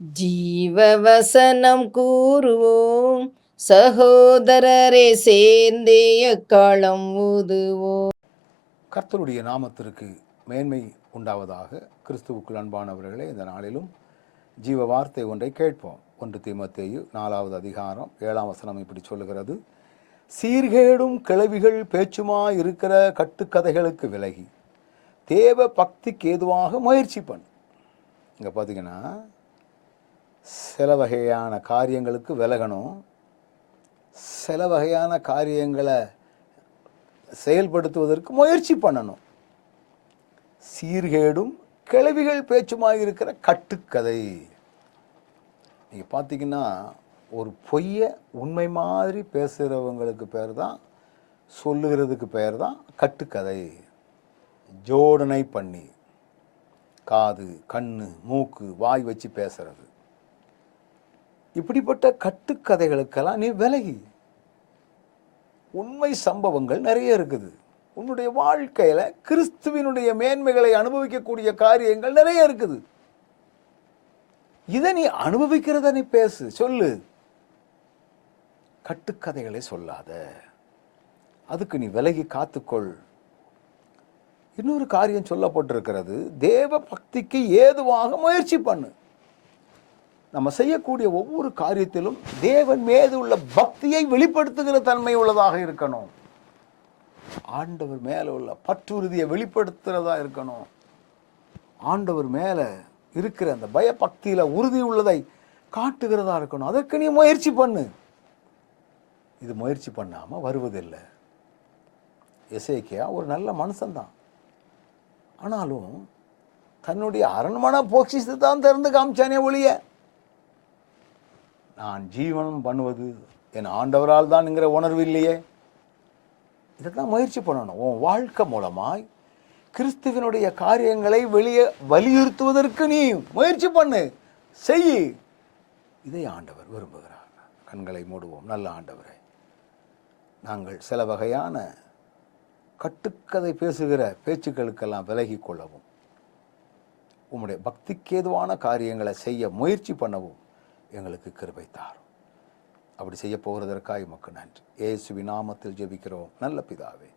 ஜீவவசனம் கூறுவோம், சகோதரரே சேர்ந்தே எக்காலம் ஊதுவோம். கர்த்தருடைய நாமத்திற்கு மேன்மை உண்டாவதாக. கிறிஸ்துவுக்குள் அன்பானவர்களே, இந்த நாளிலும் ஜீவ வார்த்தை ஒன்றை கேட்போம். 1 தீமோத்தேயு 4வது அதிகாரம் 7ஆம் வசனம் இப்படி சொல்லுகிறது: சீர்கேடும் கிளவிகள் பேச்சுமாய் இருக்கிற கட்டுக்கதைகளுக்கு விலகி தேவ பக்திக்கு ஏதுவாக முயற்சி பண்ணு. இங்கே பார்த்தீங்கன்னா, சில வகையான காரியங்களுக்கு விலகணும், சில வகையான காரியங்களை செயல்படுத்துவதற்கு முயற்சி பண்ணணும். சீர்கேடும் கிளவிகள் பேச்சுமாய் இருக்கிற கட்டுக்கதை. நீங்கள் பார்த்தீங்கன்னா, ஒரு பொய்யை உண்மை மாதிரி பேசுகிறவங்களுக்கு பேர் தான், சொல்லுகிறதுக்கு பேர் தான் கட்டுக்கதை. ஜோடனை பண்ணி காது, கண்ணு, மூக்கு, வாய் வச்சு பேசுறது, இப்படிப்பட்ட கட்டுக்கதைகளுக்கெல்லாம் நீ விலகி. உண்மை சம்பவங்கள் நிறைய இருக்குது. உன்னுடைய வாழ்க்கையில் கிறிஸ்துவினுடைய மேன்மைகளை அனுபவிக்கக்கூடிய காரியங்கள் நிறைய இருக்குது. இதை நீ அனுபவிக்கிறத நீ பேசு, சொல்லு. கட்டுக்கதைகளை சொல்லாத. அதுக்கு நீ விலகி காத்துக்கொள். இன்னொரு காரியம் சொல்லப்பட்டிருக்கிறது, தேவ பக்திக்கு ஏதுவாக முயற்சி பண்ணு. நம்ம செய்யக்கூடிய ஒவ்வொரு காரியத்திலும் தேவன் மீது உள்ள பக்தியை வெளிப்படுத்துகிற தன்மை உள்ளதாக இருக்கணும். ஆண்டவர் மேல உள்ள பற்றுறுதியை வெளிப்படுத்துறதா இருக்கணும். ஆண்டவர் மேல இருக்கிற அந்த பயபக்தியில உறுதி உள்ளதை காட்டுகிறதா இருக்கணும். அதற்கு நீ முயற்சி பண்ணு. இது முயற்சி பண்ணாம வருவதில்லை. எசேக்கியா ஒரு நல்ல மனுஷன்தான். ஆனாலும் தன்னுடைய அரண்மனை பொக்கிஷத்தை தான் திறந்து காமிச்சானே ஒழிய, நான் ஜீவனம் பண்ணுவது என் ஆண்டவரால் தான்ங்கிற உணர்வு இல்லையே. இதைத்தான் முயற்சி பண்ணணும். உன் வாழ்க்கை மூலமாய் கிறிஸ்துவனுடைய காரியங்களை வெளியே வலியுறுத்துவதற்கு நீ முயற்சி பண்ணு, செய். இதை ஆண்டவர் விரும்புகிறார். கண்களை மூடுவோம். நல்ல ஆண்டவரே, நாங்கள் சில வகையான கட்டுக்கதை பேசுகிற பேச்சுக்களுக்கெல்லாம் விலகி கொள்ளவும், உம்முடைய பக்திக்கேதுவான காரியங்களை செய்ய முயற்சி பண்ணவும் எங்களுக்கு கிருபை தாரும். அப்படி செய்ய போகிறதற்காக உமக்கு நன்றி. இயேசுவின் நாமத்தில் ஜெபிக்கிறோம் நல்ல பிதாவே.